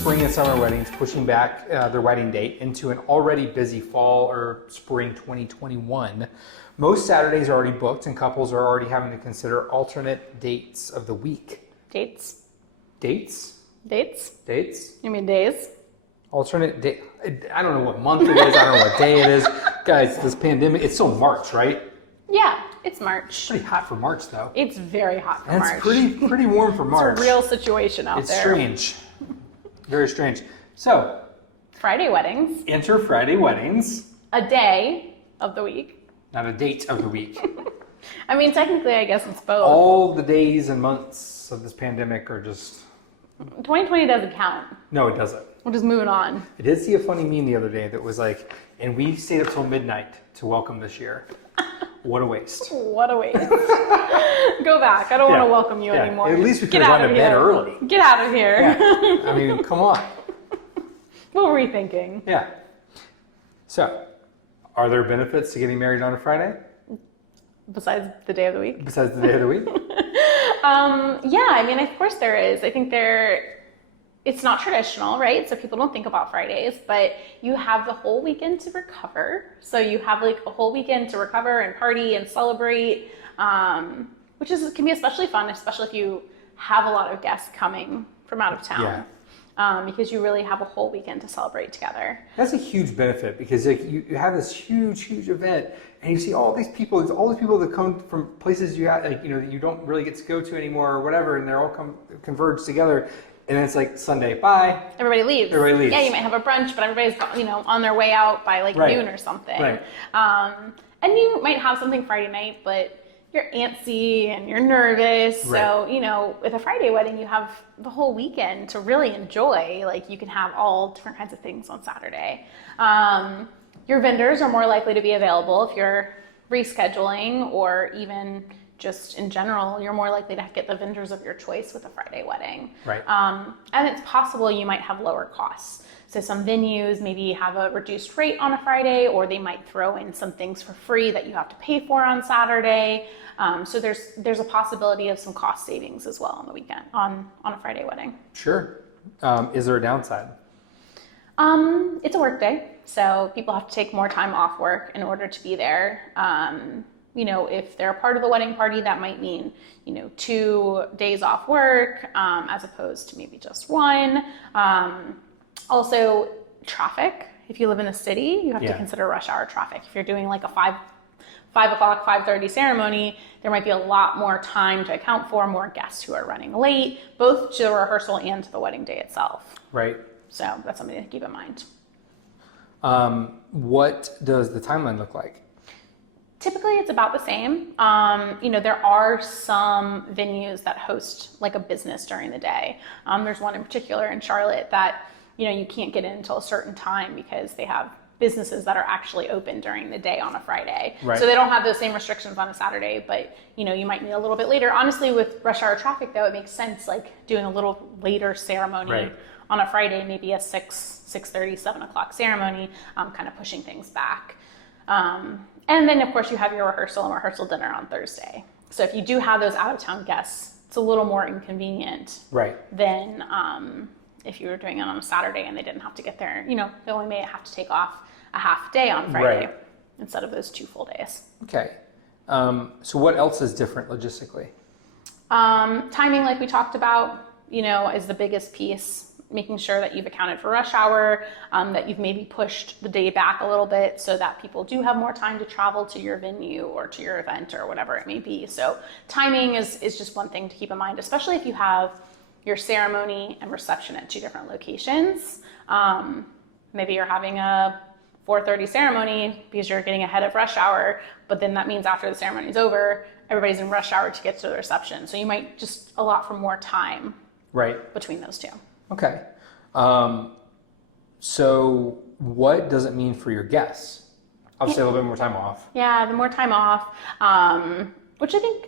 spring and summer weddings pushing back their wedding date into an already busy fall or spring 2021. Most Saturdays are already booked and couples are already having to consider alternate dates of the week. Dates? Dates? Dates? Dates? You mean days? Alternate date. I don't know what month it is. I don't know what day it is. Guys, this pandemic, it's still March, right? Yeah, it's March. It's pretty hot for March, though. It's very hot for And March. it's pretty warm for March. It's a real situation out It's there. strange. Very strange. So, Friday weddings. enter Friday weddings. A day of the week. Not a date of the week. I mean, technically, I guess it's both. All the days and months of this pandemic are just... 2020 doesn't count. No, it doesn't. We're just moving on. I did see a funny meme the other day that was like, and we stayed up till midnight to welcome this year. What a waste. What a waste. Go back. I don't want to welcome you anymore. At least we could have gone to bed early. Get out of here. Yeah. I mean, come on. What were we thinking? Yeah. So, are there benefits to getting married on a Friday? Besides the day of the week? Besides the day of the week? Yeah, I mean, of course there is. I think it's not traditional, right? So people don't think about Fridays, but you have the whole weekend to recover. So you have like a whole weekend to recover and party and celebrate, which can be especially fun, especially if you have a lot of guests coming from out of town. Yeah. Because you really have a whole weekend to celebrate together. That's a huge benefit because like, you have this huge event and you see all these people that come from places that you don't really get to go to anymore or whatever, and they're all converge together. And then it's like Sunday, bye. Everybody leaves. Everybody leaves. Yeah, you might have a brunch, but everybody's on their way out by like noon or something. Right. And you might have something Friday night, but you're antsy and you're nervous. Right. So, with a Friday wedding, you have the whole weekend to really enjoy. Like you can have all different kinds of things on Saturday. Your vendors are more likely to be available if you're rescheduling, or even just in general, you're more likely to get the vendors of your choice with a Friday wedding. Right. And it's possible you might have lower costs. So some venues maybe have a reduced rate on a Friday, or they might throw in some things for free that you have to pay for on Saturday. So there's a possibility of some cost savings as well on the weekend, on a Friday wedding. Sure. Is there a downside? It's a work day, so people have to take more time off work in order to be there. If they're a part of the wedding party, that might mean, 2 days off work, as opposed to maybe just one. Also, traffic. If you live in the city, you have to consider rush hour traffic. If you're doing like a 5 o'clock, 5:30 ceremony, there might be a lot more time to account for, more guests who are running late, both to the rehearsal and to the wedding day itself. Right. So that's something to keep in mind. What does the timeline look like? Typically, it's about the same. There are some venues that host like a business during the day. There's one in particular in Charlotte that, you can't get in until a certain time because they have businesses that are actually open during the day on a Friday. Right. So they don't have those same restrictions on a Saturday, but, you might need a little bit later. Honestly, with rush hour traffic, though, it makes sense, like doing a little later ceremony on a Friday, maybe a 6:30, 7 o'clock ceremony, kind of pushing things back. And then, of course, you have your rehearsal and rehearsal dinner on Thursday. So if you do have those out-of-town guests, it's a little more inconvenient than if you were doing it on a Saturday and they didn't have to get there. They only may have to take off a half day on Friday instead of those 2 full days. Okay. So what else is different logistically? Timing, like we talked about, is the biggest piece. Making sure that you've accounted for rush hour, that you've maybe pushed the day back a little bit so that people do have more time to travel to your venue or to your event or whatever it may be. So timing is just one thing to keep in mind, especially if you have your ceremony and reception at 2 different locations. Maybe you're having a 4:30 ceremony because you're getting ahead of rush hour, but then that means after the ceremony is over, everybody's in rush hour to get to the reception. So you might just allot for more time between those 2. Okay. So what does it mean for your guests? Obviously, a little bit more time off. Yeah, the more time off, which I think,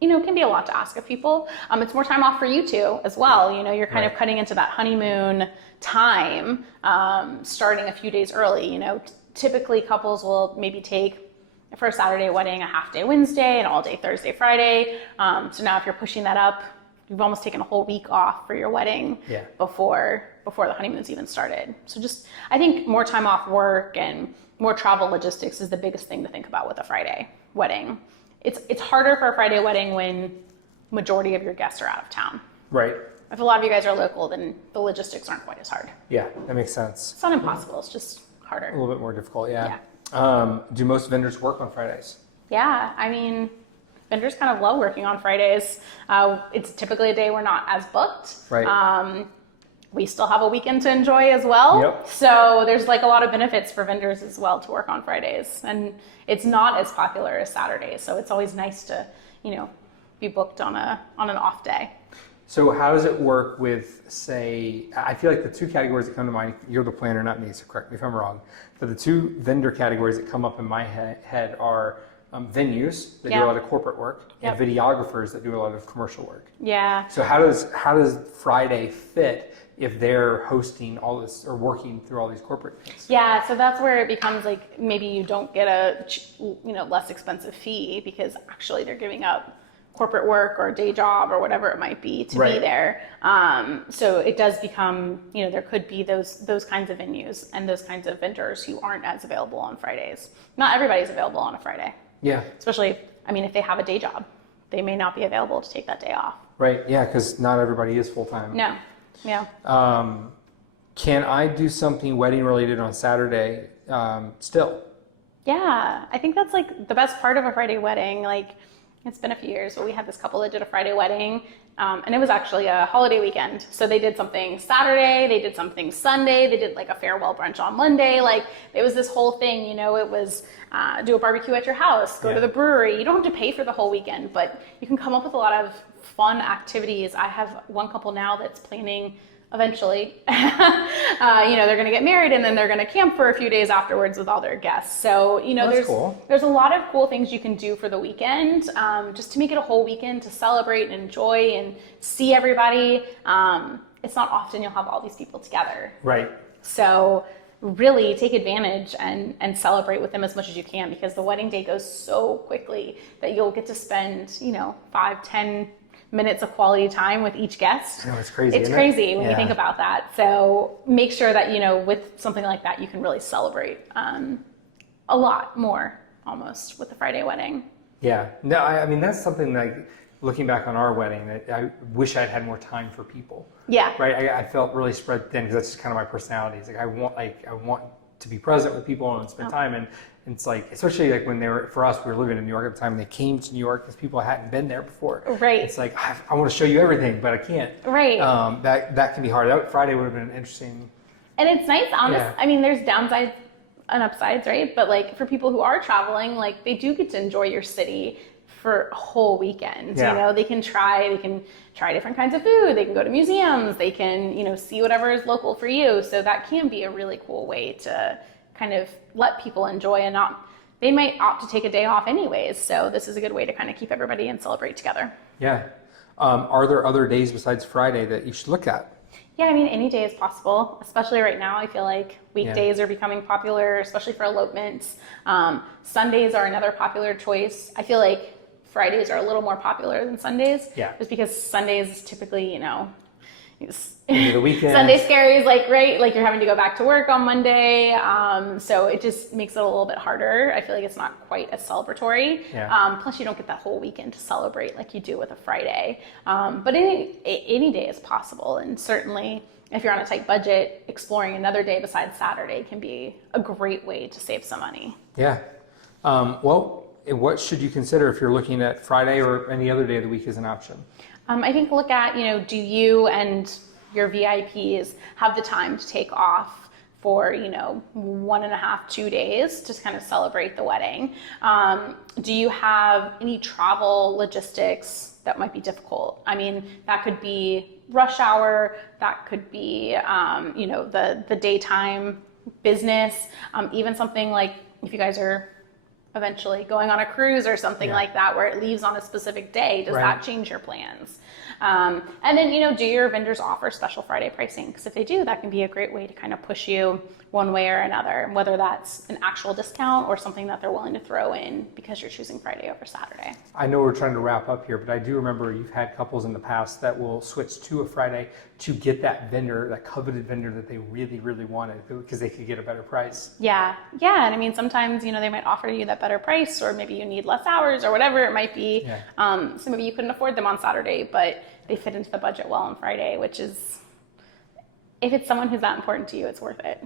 can be a lot to ask of people. It's more time off for you too as well. You're kind of cutting into that honeymoon time, starting a few days early. Typically couples will maybe take, for a Saturday wedding, a half day Wednesday, an all day Thursday, Friday. So now if you're pushing that up you've almost taken a whole week off for your wedding before the honeymoon's even started. So just, I think more time off work and more travel logistics is the biggest thing to think about with a Friday wedding. It's harder for a Friday wedding when majority of your guests are out of town. Right. If a lot of you guys are local, then the logistics aren't quite as hard. Yeah, that makes sense. It's not impossible, it's just harder. A little bit more difficult, yeah. Do most vendors work on Fridays? Yeah, I mean, vendors kind of love working on Fridays. It's typically a day we're not as booked. Right. We still have a weekend to enjoy as well. Yep. So there's like a lot of benefits for vendors as well to work on Fridays. And it's not as popular as Saturdays. So it's always nice to, be booked on an off day. So how does it work with, say, I feel like the two categories that come to mind, you're the planner, not me, so correct me if I'm wrong, but the two vendor categories that come up in my head are venues that do a lot of corporate work and videographers that do a lot of commercial work. Yeah. So how does Friday fit if they're hosting all this or working through all these corporate things? Yeah, so that's where it becomes like maybe you don't get a less expensive fee because actually they're giving up corporate work or a day job or whatever it might be to be there. So it does become, there could be those kinds of venues and those kinds of vendors who aren't as available on Fridays. Not everybody's available on a Friday. Yeah. Especially, if they have a day job, they may not be available to take that day off. Right, yeah, because not everybody is full-time. No, yeah. Can I do something wedding related on Saturday still? Yeah, I think that's like the best part of a Friday wedding. Like, it's been a few years, but we had this couple that did a Friday wedding, and it was actually a holiday weekend. So they did something Saturday, they did something Sunday, they did like a farewell brunch on Monday. Like, it was this whole thing, it was do a barbecue at your house, go to the brewery. You don't have to pay for the whole weekend, but you can come up with a lot of fun activities. I have one couple now that's planning eventually, they're going to get married and then they're going to camp for a few days afterwards with all their guests. So, there's a lot of cool things you can do for the weekend, just to make it a whole weekend to celebrate and enjoy and see everybody. It's not often you'll have all these people together. Right. So really take advantage and celebrate with them as much as you can, because the wedding day goes so quickly that you'll get to spend, 5-10 minutes of quality time with each guest. No, it's crazy. It's crazy when you think about that. So make sure that, with something like that, you can really celebrate a lot more almost with the Friday wedding. Yeah. No, that's something like looking back on our wedding that I wish I'd had more time for people. Yeah. Right. I felt really spread thin because that's just kind of my personality. It's like I want to be present with people and spend time. And it's like, especially like when we were living in New York at the time, and they came to New York because people hadn't been there before. Right. It's like, I want to show you everything, but I can't. Right. That can be hard. Friday would have been interesting. And it's nice, honestly. There's downsides and upsides, right? But like for people who are traveling, like they do get to enjoy your city for a whole weekend. Yeah. They can try different kinds of food. They can go to museums. They can, see whatever is local for you. So that can be a really cool way to kind of let people enjoy they might opt to take a day off anyways. So this is a good way to kind of keep everybody and celebrate together. Yeah. Are there other days besides Friday that you should look at? Yeah, any day is possible, especially right now. I feel like weekdays are becoming popular, especially for elopements. Sundays are another popular choice. I feel like Fridays are a little more popular than Sundays. Yeah. Just because Sundays typically, the weekend. Sunday scaries, like you're having to go back to work on Monday. So it just makes it a little bit harder. I feel like it's not quite as celebratory. Yeah. Plus you don't get that whole weekend to celebrate like you do with a Friday. But any day is possible. And certainly if you're on a tight budget, exploring another day besides Saturday can be a great way to save some money. Yeah. What should you consider if you're looking at Friday or any other day of the week as an option? I think look at, do you and your VIPs have the time to take off for, 1.5, 2 days to kind of celebrate the wedding? Do you have any travel logistics that might be difficult? That could be rush hour, that could be, the daytime business, even something like if you guys are eventually going on a cruise or something like that where it leaves on a specific day. Does that change your plans? And then, do your vendors offer special Friday pricing? Because if they do, that can be a great way to kind of push you one way or another, whether that's an actual discount or something that they're willing to throw in because you're choosing Friday over Saturday. I know we're trying to wrap up here, but I do remember you've had couples in the past that will switch to a Friday to get that vendor, that coveted vendor that they really, really wanted because they could get a better price. Yeah. And I mean, sometimes, they might offer you that better price, or maybe you need less hours or whatever it might be. Yeah. So maybe you couldn't afford them on Saturday, but they fit into the budget well on Friday, which is, if it's someone who's that important to you, it's worth it.